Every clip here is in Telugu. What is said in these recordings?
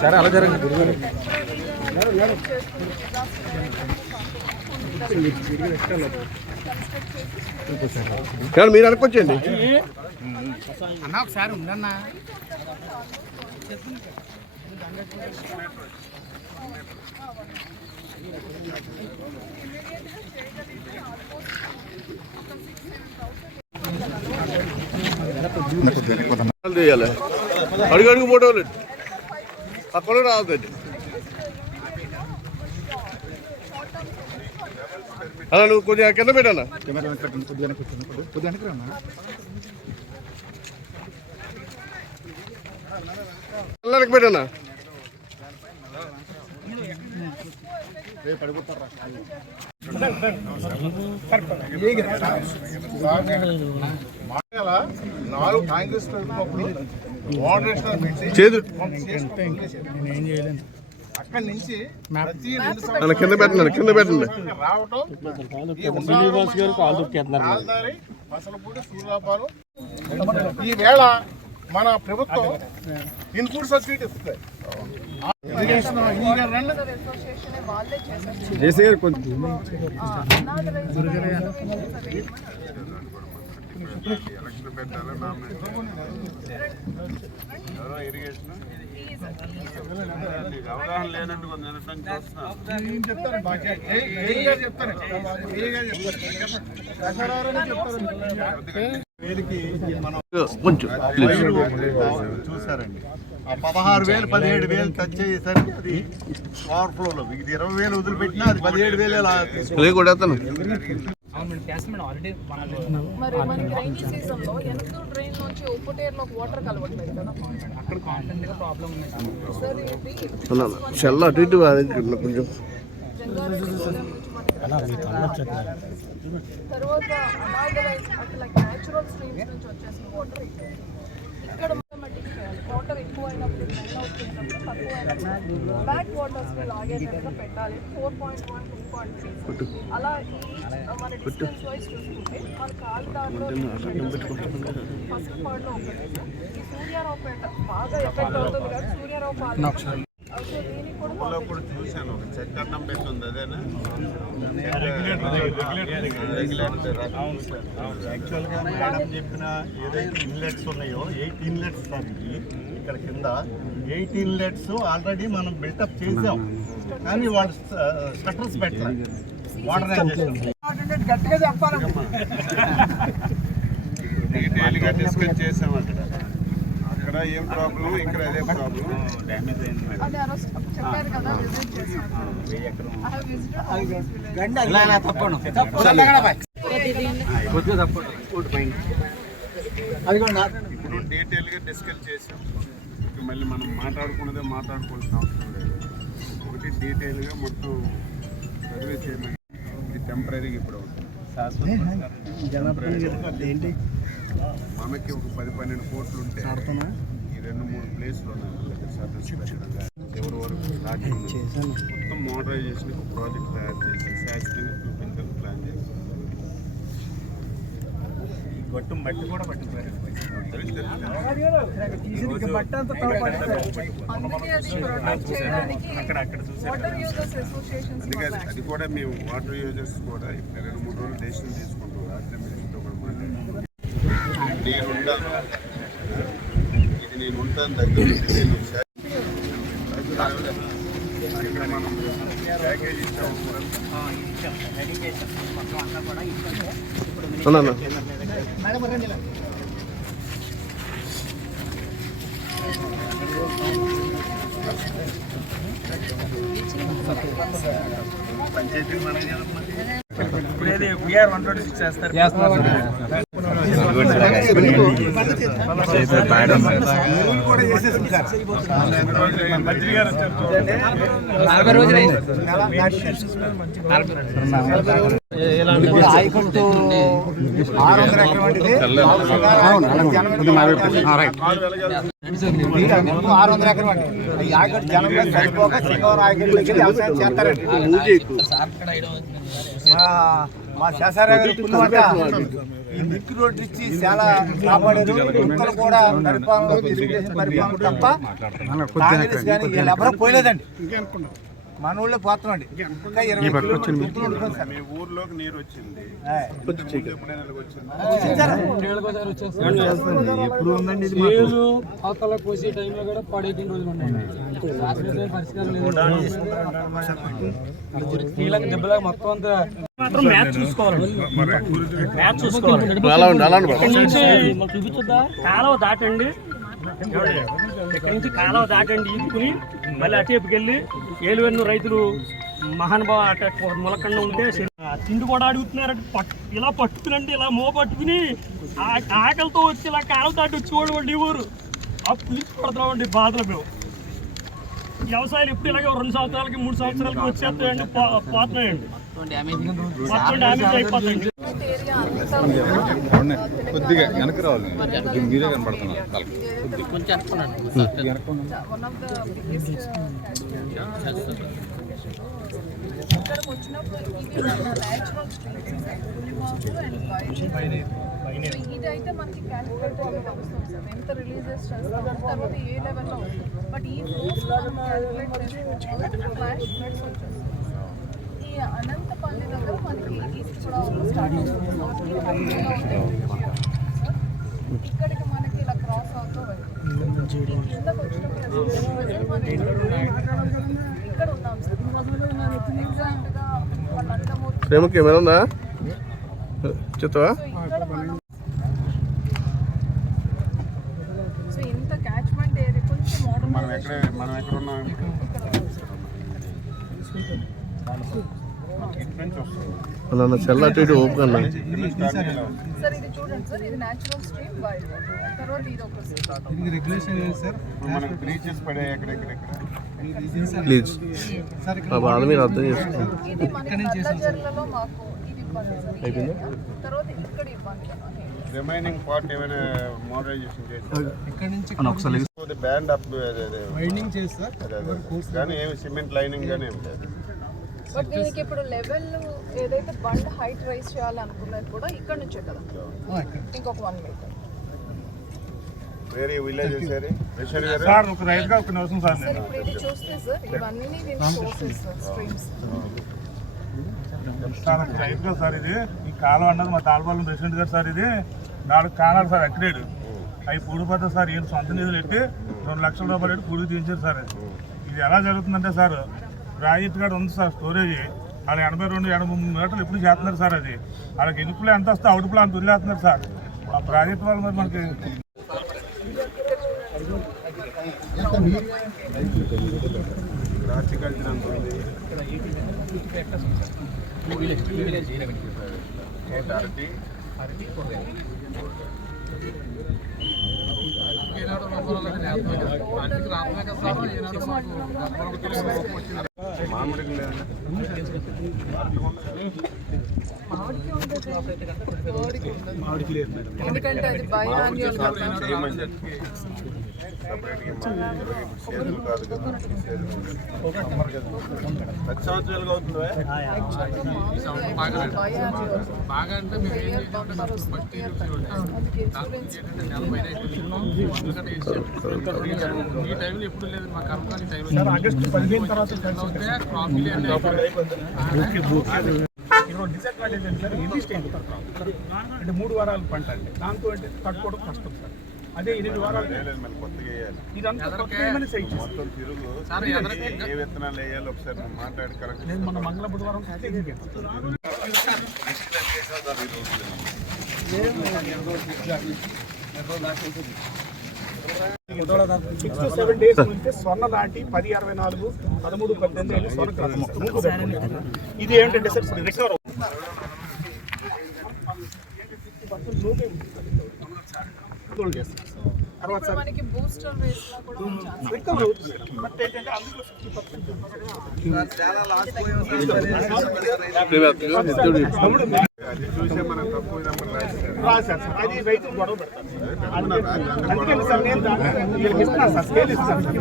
సరే అలా జరగండి. మీరు అనుకోవచ్చండి అన్న, ఒకసారి ఉండన్నా. చేయాలి అడుగు అడుగు ఫోటోలు పక్కన రావద్దండి. అలా నువ్వు కొద్దిగా కింద పెట్టానా పిల్లలకి పెట్టానా కాంగ్రెస్ అక్కడి నుంచి కింద పెట్టండి కింద పెట్టండి రావటం మసలపూడి సూర్యాపాలెం ఈ వేళ మన ప్రభుత్వం ఇన్పుట్ సబ్సిడీ ఇస్తుంది. అవగాహన లేనట్టు చూసారండి. ఆ 16,000 17,000 టచ్ అయ్యేసరికి అది పవర్ ఫ్లోలో ఇది 20,000 వదిలిపెట్టినా అది 17,000 కూడా మరి మనకి రైనీ సీజన్ లో ఎనకూరు డ్రైన్ నుంచి ఉప్పుటేరులోకి వాటర్ కలవట్లేదు కదా, అక్కడ కాంటెంట్ ప్రాబ్లం ఉంది సార్. ఇది చల్ల అటు ఇటు కొంచెం తర్వాత అనాథరైజ్ అంటే లైక్ న్యాచురల్ స్ట్రీమ్స్ నుంచి వచ్చేసిన వాటర్ ఇక్కడ వాటర్ ఎక్కువ అయినప్పుడు డ్రైన్ అవుట్ చేసినప్పుడు తక్కువ అయినప్పుడు బ్యాక్ వాటర్స్ని లాగేటట్టుగా పెట్టాలి. 4.1 2.3 అలా మన డిస్టెన్స్ వైజ్ చూసుకుంటే మన కాలిదారిలో ఫస్ట్ పార్ట్లో ఒకటి ఈ సూర్యారావుపేట బాగా ఎఫెక్ట్ అవుతుంది కదా. సూర్యారావుపేట కూడా చూశాను, ఒక చెక్ అన్నం పెట్టుంది అదేనా యాక్చువల్గా మేడం చెప్పిన ఏదైతే ఇన్లెట్స్ ఉన్నాయో 8 ఇన్లెట్స్ ఇక్కడ కింద 8 ఇన్లెట్స్ ఆల్రెడీ మనం బిల్టప్ చేసాం, కానీ వాళ్ళు స్కట్టర్స్ పెట్టాలి. వాటర్ గట్టిగా చెప్పాలి. డీటెయిల్గా డిస్కస్ చేసాం అక్కడ. అక్కడ ఏం ప్రాబ్లం, ఇక్కడ అదే ప్రాబ్లం. డ్యామేజ్ అయింది. ఇప్పుడు డీటెయిల్గా డిస్కస్ చేసాం. మళ్ళీ మనం మాట్లాడుకున్నదే మాట్లాడుకోవాల్సిన అవసరం లేదు. ఒకటి డీటెయిల్గా మొత్తం సర్వే చేయమని. ఇది టెంపరీగా ఇప్పుడు అవుతుంది. మనకి ఒక 10-12 కోట్లు ఉంటే ఈ 2-3 ప్లేస్లు ఉన్నాయి. ఎవరి వరకు మొత్తం మోడరైజేషన్ ఒక ప్రాజెక్ట్ తయారు చేసి శాస్త్రంగా చూపించాలని ప్లాన్ చేసి గట్టు మట్టి కూడా పట్టిపోయారు. అది కూడా మేము వాటర్ యూజర్స్ కూడా ఇప్పుడు 2-3 రోజులు డెసిషన్ తీసుకుంటాం. రాష్ట్ర మినిస్టర్తో కూడా మాట్లాడాను. ఇది నేను ఉంటాను దగ్గర నేను ఇక్కడ మనం ప్యాకేజ్ ఇచ్చాము. పంచాయతీ ఇప్పుడేది వీఆర్ 126 చేస్తారు. ఆయకట్టు 600 ఎకరం వంటిది 600 ఎకరం వంటి ఈ ఆయకట్టు జనం మీద సరిపోక సింగవరం ఆయకట్టుకి వ్యవసాయం చేస్తారండి. మా శాసనగారి పుణ్యమంట ఈ లింక్ రోడ్ ఇచ్చి చాలా కాపాడారు. కుక్కలు కూడా పరిపాలన తెలుగుదేశం పరిపాలన తప్ప కాంగ్రెస్ కానీ వీళ్ళు ఎవరూ పోయలేదండి. మన ఊళ్ళో పోతామండి. ఇంకా 20 కిలోమీటర్లు ఉంటుంది సార్. మీ ఊర్లోకి నీరు వచ్చింది ఎప్పుడైనా ఎప్పుడు ఉందండి ఇది అవతల కోసే టైంలో కూడా పడేటిన రోజులు ఉన్నాయండి. పరిష్కారం లేదు. దెబ్బలాగా మొత్తం అంతా మాత్రం మ్యాచ్ చూసుకోవాలి. చూపించుద్దా కాలువ దాటండి, ఇక్కడి నుంచి కాలువ దాటండి ఈదుకుని మళ్ళీ అటేపుకి వెళ్ళి ఏలువెన్ను రైతులు మహానుభావ అట ములకండ ఉంటే తిండి కూడా అడుగుతున్నారంటే ఇలా పట్టుకునండి, ఇలా మో పట్టుకుని ఆకలితో వచ్చి ఇలా కాలువ దాటి వచ్చేవాడు ఈ ఊరు అప్పుడు నుంచి పడుతున్నామండి బాధలు మేము. వ్యవసాయాలు ఎప్పుడు ఇలాగే 2 సంవత్సరాలకి 3 సంవత్సరాలకి వచ్చేస్తాయండి, పోతున్నాయండి, మొత్తం డ్యామేజ్ అయిపోతాయండి. కొద్దిగా వెనక్కి రావాలి, మీరే కనపడుతున్నారు. ఇక్కడికి వచ్చినప్పుడు ఇవి న్యాచురల్ స్ట్రీమ్స్ ఇది అయితే మనకి క్యాలిక్యులేటెడ్ వస్తుంది సార్, ఎంత రిలీజెస్ చేస్తాము తర్వాత ఏ లెవెల్లో ఉంటుంది. బట్ ఈ ఫ్లోస్ మనం క్యాలిక్యులేట్ చేసుకుంటే ఫ్లాష్ ఫ్లడ్స్ వచ్చేస్తుంది. ఈ అనంతపల్లి దగ్గర మనకి ఈస్ట్ గోదావరిలో స్టార్ట్ అవుతుంది. ఇక్కడికి మనకి ఇలా క్రాస్ అవుతూ వెళ్తుంది. కిందకు వచ్చినప్పుడు ఇక్కడ ఉన్నాం సార్. ఎగ్జాక్ట్గా వాళ్ళ నందమూరి ప్రేమకి ఏమైనా ఉందా చెప్తావా? సో ఇంత క్యాచ్మెంట్ ఏరియా కొంచెం మనం ఎక్కడ ఉన్నాం అన్న చెల్ల అటు ఇటు ఓపెన్ అన్న. సార్ ఇది చూడండి సార్, ఇది న్యాచురల్ స్ట్రీమ్ వైల్డ్ తర్వాత ఇది ఒక రెగ్యులేషన్ సార్. మనకు బ్రీచెస్ పడే ఎక్కడెక్కడెక్కడ ప్లీజ్ ఆ బాధ మీరు అర్థం చేసుకోండి. ఇది మనకి నల్లజర్లలో మాకు ఇది ఇవ్వండి సార్ ఈ ఏరియా. తర్వాత ఇక్కడ ఇవ్వండి. రిమైనింగ్ పార్ట్ ఏమైనా మోడరైజేషన్ చేసి ఇక్కడ నుంచి బ్యాండ్ అప్ వైండింగ్ చేస్తారు కానీ ఏమి సిమెంట్ లైనింగ్ కానీ ఏమి లేదు. బట్ దీనికి ఇప్పుడు లెవెల్ ఏదైతే బండ్ హైట్ రైజ్ చేయాలనుకున్నది కూడా ఇక్కడ నుంచే కదా, ఇంకొక 1 మీటర్. వేరే విలేజ్ సార్ ఒక రైతుగా ఒక నిమిషం సార్. సార్ ఇప్పుడు ఇది చూస్తే సార్ ఇవన్నీ దీని సోర్సెస్ స్ట్రీమ్స్. సార్ ఒక రైతుగా సార్ ఇది ఈ కాలం అన్నది మా తాళపాలెం ప్రెసిడెంట్ గారు సార్. ఇది 4 కాలాలు సార్ అక్రేడ్ అవి పూడిపోతే సార్ ఈయన సొంత నిధులు పెట్టి 2 లక్షల రూపాయలు పెట్టి పూడికి తీయించారు సార్. ఇది ఎలా జరుగుతుందంటే సార్ ప్రాజెక్ట్ కాడ ఉంది సార్ స్టోరేజ్, వాళ్ళు 82-83 మీటర్లు ఎప్పుడు చేస్తున్నారు సార్. అది వాళ్ళకి ఇనుపులో ఎంత వస్తే అవుటుపులో అంత వదిలేస్తున్నారు సార్. ఆ ప్రాజెక్ట్ వాళ్ళు మరి మనకి హార్టికల్చర్ అంత ఉంది. మామిడికి లేదండి ఎందుకంటే అది బయోయాన్యువల్ సంవత్సరాలుగా అవుతుందా? ఆగస్టు 15 తర్వాత డిసడ్వాంటేజ్ ఏంటి సార్, ఎన్ని స్టేజ్ అంటే 3 వారాలు పంట అంటే దాంతో అంటే తట్టుకోవడం కష్టం సార్. అదే 8 వారాలు కొత్తగా వేయాలి. ఇదంతా కొత్తగా సైజ్ మొత్తం తిరుగు ఏ విత్తనాలు వేయాలి ఒకసారి మాట్లాడి కరెక్ట్. నేను మన మంగళ బుధవారం 6 to 7 days ఉంటే స్వర్ణ దాటి 10-64, 13-18 స్వర్ణ క్రాస్. ఇది ఏంటంటే సార్ రికవర్ తర్వాత మనకి బూస్టర్ రేస్ లా కూడా రికవర్ అవుతుంది. బట్ ఏంటంటే అందులో 60% అది చూసే మనం తక్కువ నెంబర్ రాశారు సార్. అది రైతులు గొడవ పెడతారు. అందుకని సార్ నేను వీళ్ళకి ఇస్తున్నాను సార్, స్కేల్ ఇస్తాను సార్.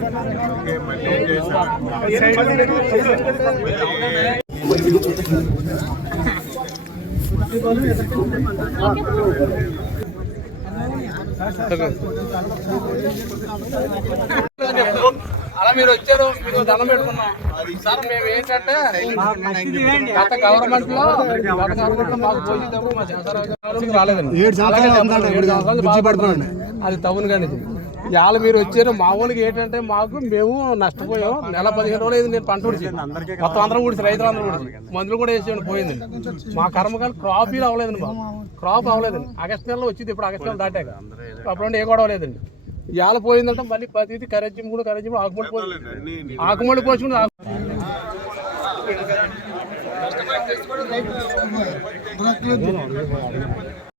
మళ్ళీ ఏం చేశారు? అలా మీరు వచ్చారు, మీకు దండం పెట్టుకున్నాం సార్. మేము ఏంటంటే గత గవర్నమెంట్ లో మాకు పోయేటప్పుడు మా చంద్రబాబు రాలేదండి. 7 సంవత్సరాలు అది తవును కానీ ఇవాళ మీరు వచ్చారు. మా ఊళ్ళకి ఏంటంటే మేము నష్టపోయాం. నెల 15 రోజులు అయింది నేను పంట ఊడిచి, మొత్తం అందరం ఊడిచి, రైతులు అందరూ ఊడిచి, మందులు కూడా వేసేయండి పోయిందండి. మా కర్మకాలు క్రాప్ ఫీల్ అవ్వలేదండి, మాకు క్రాప్ అవ్వలేదండి. ఆగస్టు నెలలో వచ్చింది, ఇప్పుడు ఆగస్టు నెల దాటాక అప్పుడు ఏ గొడవ లేదండి. ఇవాళ పోయిందంటే మళ్ళీ ప్రతిదీ కరెక్ట్ ఆకుమడి పోసుకుని